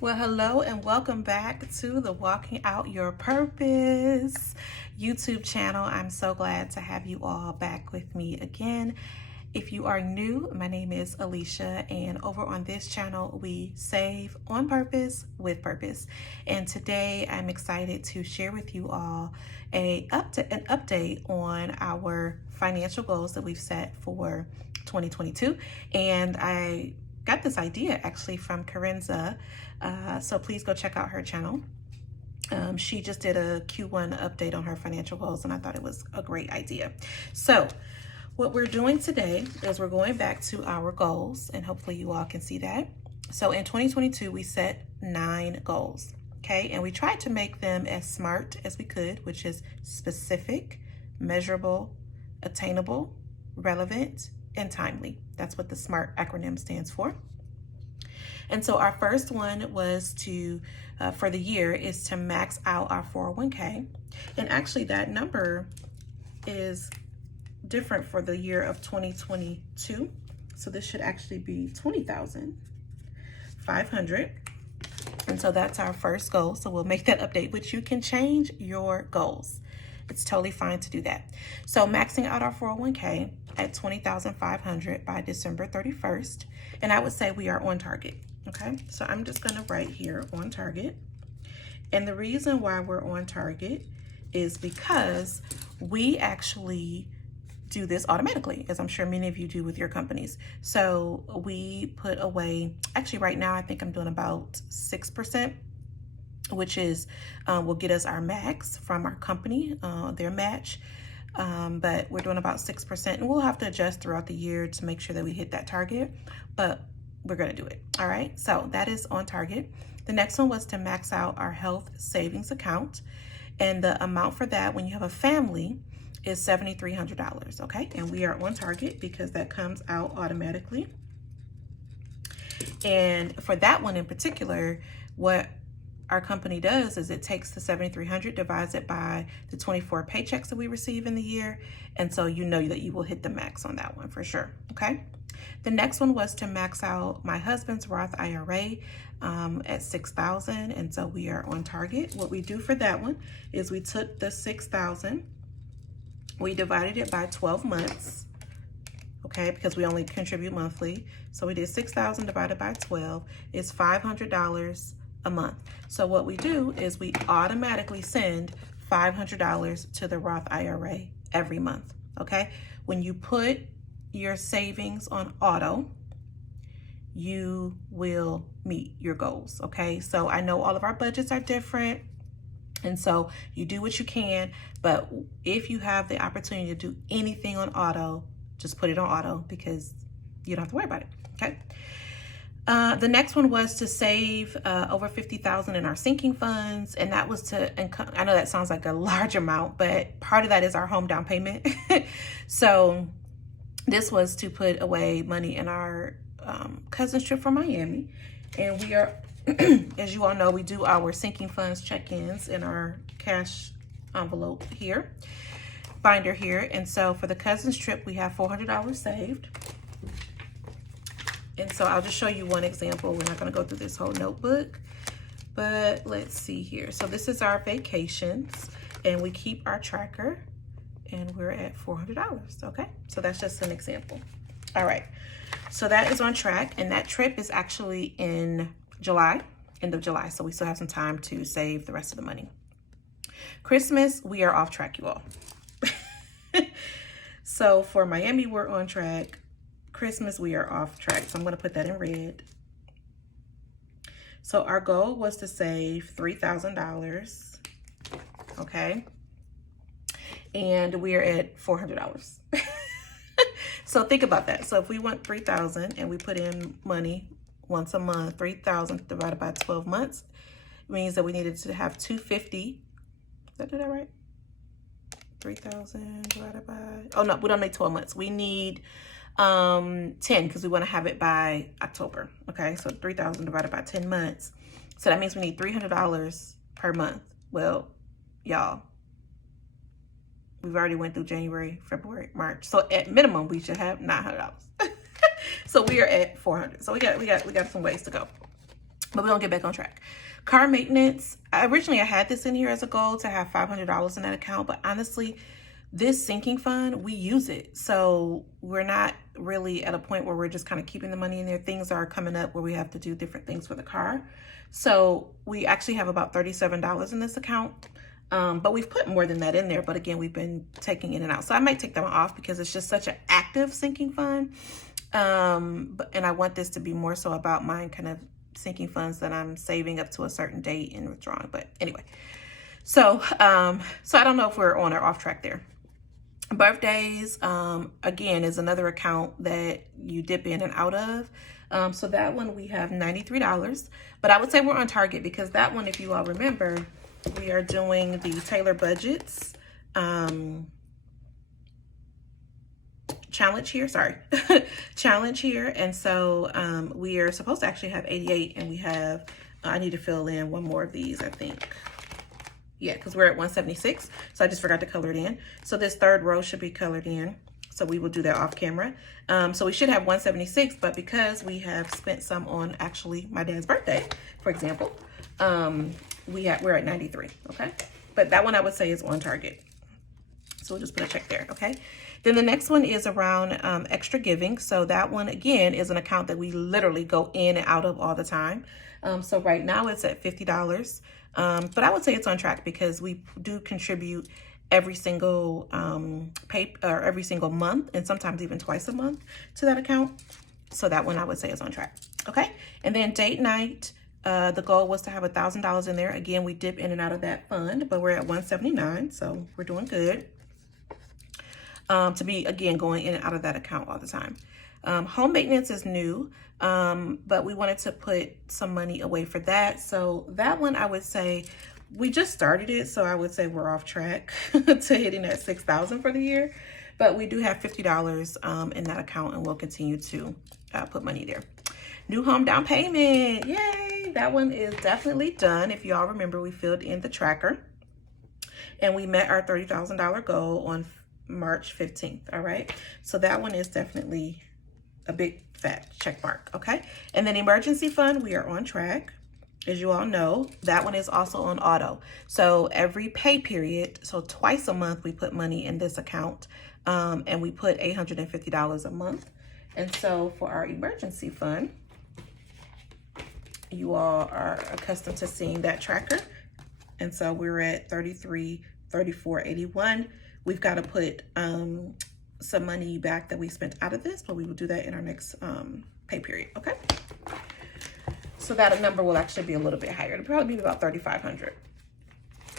Well, hello and welcome back to the Walking Out Your Purpose YouTube channel. I'm so glad to have you all back with me again. If you are new, my name is Alicia, and over on this channel, we save on purpose with purpose. And today I'm excited to share with you all an update on our financial goals that we've set for 2022. And I got this idea actually from Corinza. So please go check out her channel. She just did a Q1 update on her financial goals, and I thought it was a great idea. So what we're doing today is we're going back to our goals, and hopefully you all can see that. So in 2022, we set 9 goals, okay? And we tried to make them as smart as we could, which is specific, measurable, attainable, relevant, and timely. That's what the SMART acronym stands for. And so our first one was to, for the year, is to max out our 401k. And actually that number is different for the year of 2022. So this should actually be 20,500. And so that's our first goal. So we'll make that update, which you can change your goals. It's totally fine to do that. So maxing out our 401k at 20,500 by December 31st. And I would say we are on target. Okay, so I'm just gonna write here on target. And the reason why we're on target is because we actually do this automatically, as I'm sure many of you do with your companies. So we put away, actually right now, I think I'm doing about 6%, which is, will get us our max from our company, their match. But we're doing about 6%, and we'll have to adjust throughout the year to make sure that we hit that target, but we're gonna do it. All right, so that is on target. The next one was to max out our health savings account, and the amount for that when you have a family is $7,300, okay? And we are on target because that comes out automatically. And for that one in particular, what our company does is it takes the 7,300, divides it by the 24 paychecks that we receive in the year. And so you know that you will hit the max on that one for sure, okay? The next one was to max out my husband's Roth IRA at 6,000, and so we are on target. What we do for that one is we took the 6,000, we divided it by 12 months, okay, because we only contribute monthly. So we did 6,000 divided by 12 is $500 a month. So what we do is we automatically send $500 to the Roth IRA every month, okay? When you put your savings on auto, you will meet your goals, okay? So I know all of our budgets are different, and so you do what you can, but if you have the opportunity to do anything on auto, just put it on auto because you don't have to worry about it, okay? The next one was to save over 50,000 in our sinking funds, and that was to, I know that sounds like a large amount, but part of that is our home down payment. So this was to put away money in our cousin's trip for Miami. And we are, as you all know, we do our sinking funds check-ins in our cash envelope here, binder here. And so for the cousin's trip, we have $400 saved. And so I'll just show you one example. We're not gonna go through this whole notebook, but let's see here. So this is our vacations, and we keep our tracker, and we're at $400, okay? So that's just an example. All right, so that is on track, and that trip is actually in July, end of July, so we still have some time to save the rest of the money. Christmas, we are off track, you all. So for Miami, we're on track. Christmas, we are off track, so I'm gonna put that in red. So our goal was to save $3,000, okay? And we are at $400. So think about that. So if we want 3,000 and we put in money once a month, 3,000 divided by 12 months means that we needed to have 250. Did I do that right? 3,000 divided by, oh no, we don't need 12 months. We need 10 because we want to have it by October. Okay, so 3,000 divided by 10 months. So that means we need $300 per month. Well, y'all, we've already went through January, February, March. So at minimum, we should have $900. So we are at 400. So we got some ways to go. but we're gonna get back on track. Car maintenance, originally I had this in here as a goal to have $500 in that account, but honestly, this sinking fund, we use it. So we're not really at a point where we're just kind of keeping the money in there. Things are coming up where we have to do different things for the car. So we actually have about $37 in this account. But we've put more than that in there. But again, we've been taking in and out. So I might take that one off because it's just such an active sinking fund. And I want this to be more so about my kind of sinking funds that I'm saving up to a certain date and withdrawing. But anyway, so I don't know if we're on or off track there. Birthdays, again, is another account that you dip in and out of. So that one we have $93, but I would say we're on target because that one, if you all remember, we are doing the Taylor Budgets challenge here, challenge here. And so we are supposed to actually have 88, and we have, I need to fill in one more of these, I think. Yeah, because we're at 176, so I just forgot to color it in. So this third row should be colored in, so we will do that off camera. So we should have 176, but because we have spent some on actually my dad's birthday, for example, we're at 93, okay? But that one I would say is on target. So we'll just put a check there, okay? Then the next one is around extra giving. So that one, again, is an account that we literally go in and out of all the time. So right now it's at $50. But I would say it's on track because we do contribute every single every single month, and sometimes even twice a month to that account. So that one I would say is on track. Okay. And then date night, the goal was to have $1,000 in there. Again, we dip in and out of that fund, but we're at 179, so we're doing good. To be, again, going in and out of that account all the time. Home maintenance is new, but we wanted to put some money away for that. So that one, I would say, we just started it, so I would say we're off track to hitting that $6,000 for the year. But we do have $50 in that account, and we'll continue to put money there. New home down payment, yay! That one is definitely done. If you all remember, we filled in the tracker, and we met our $30,000 goal on March 15th, all right? So that one is definitely a big fat check mark, okay? And then emergency fund, we are on track. As you all know, that one is also on auto. So every pay period, so twice a month, we put money in this account, and we put $850 a month. And so for our emergency fund, you all are accustomed to seeing that tracker. And so we're at 33, 34, 81. We've got to put some money back that we spent out of this, but we will do that in our next pay period, okay? So that number will actually be a little bit higher. It'll probably be about 3,500.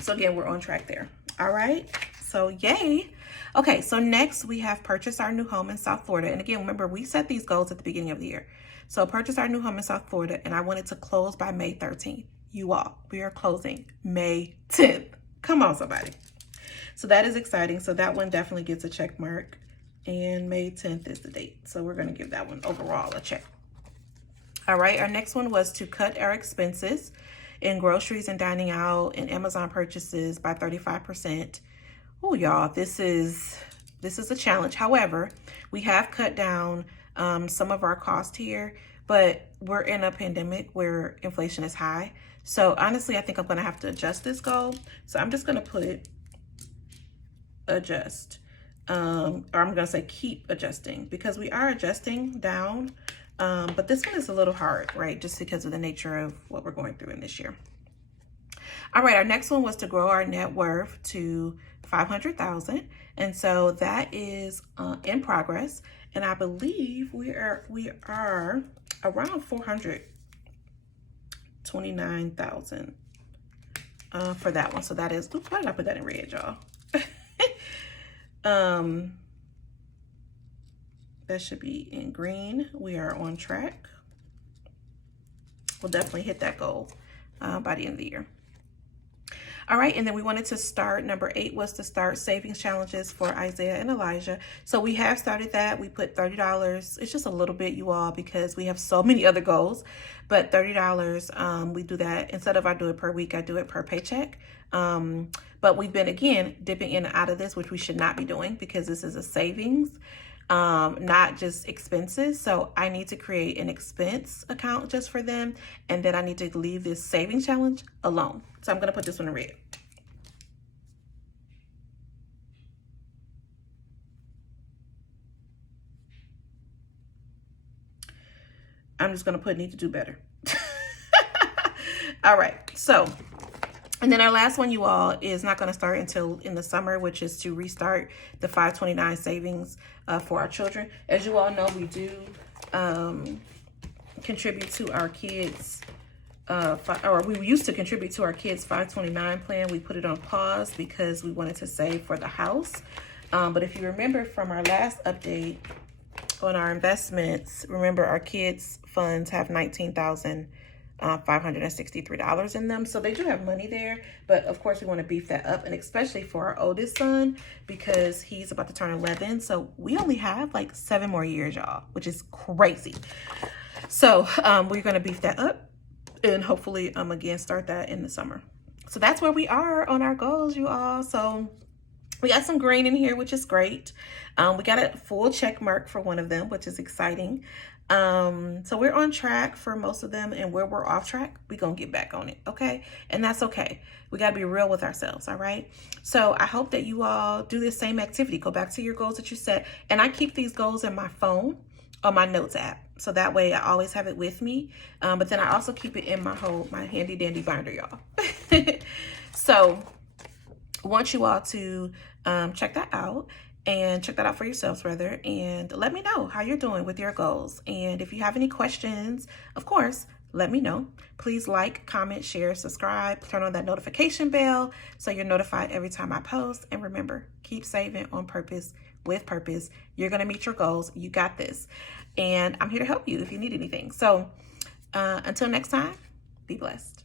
So again, we're on track there. All right, so yay. Okay, so next we have purchased our new home in South Florida. And again, remember, we set these goals at the beginning of the year. So purchase our new home in South Florida, and I wanted to close by May 13th. You all, we are closing May 10th. Come on, somebody. So that is exciting. So that one definitely gets a check mark, and May 10th is the date. So we're going to give that one overall a check. All right, our next one was to cut our expenses in groceries and dining out and Amazon purchases by 35%. Oh, y'all, this is a challenge. However, we have cut down some of our cost here, but we're in a pandemic where inflation is high. So honestly, I think I'm going to have to adjust this goal. So I'm just going to put adjust, or I'm going to say keep adjusting, because we are adjusting down. But this one is a little hard, right? Just because of the nature of what we're going through in this year. All right, our next one was to grow our net worth to 500,000. And so that is in progress. And I believe we are around 429,000 for that one. So that is, oops, why did I put that in red, y'all? That should be in green. We are on track. We'll definitely hit that goal by the end of the year. All right, and then we wanted to start, number 8 was to start savings challenges for Isaiah and Elijah. So we have started that. We put $30. It's just a little bit, you all, because we have so many other goals. But $30, we do that. Instead of I do it per week, I do it per paycheck. But we've been, again, dipping in and out of this, which we should not be doing because this is a savings not just expenses. So I need to create an expense account just for them. And then I need to leave this savings challenge alone. So I'm going to put this one in red. I'm just going to put need to do better. All right. So, and then our last one, you all, is not going to start until in the summer, which is to restart the 529 savings for our children. As you all know, we do contribute to our kids, or we used to contribute to our kids' 529 plan. We put it on pause because we wanted to save for the house. But if you remember from our last update on our investments, remember our kids' funds have $19,563 in them. So they do have money there, but of course we want to beef that up, and especially for our oldest son because he's about to turn 11. So we only have like 7 more years, y'all, which is crazy. So we're going to beef that up and hopefully again start that in the summer. So that's where we are on our goals, you all. So we got some green in here, which is great. We got a full check mark for one of them, which is exciting. So we're on track for most of them, and where we're off track, we're going to get back on it. Okay. And that's okay. We got to be real with ourselves. All right. So I hope that you all do the same activity. Go back to your goals that you set. And I keep these goals in my phone on my notes app. So that way I always have it with me. But then I also keep it in my handy dandy binder, y'all. So I want you all to check that out. And check that out for yourselves, rather, and let me know how you're doing with your goals. And if you have any questions, of course, let me know. Please like, comment, share, subscribe, turn on that notification bell so you're notified every time I post. And remember, keep saving on purpose, with purpose. You're going to meet your goals. You got this. And I'm here to help you if you need anything. So until next time, be blessed.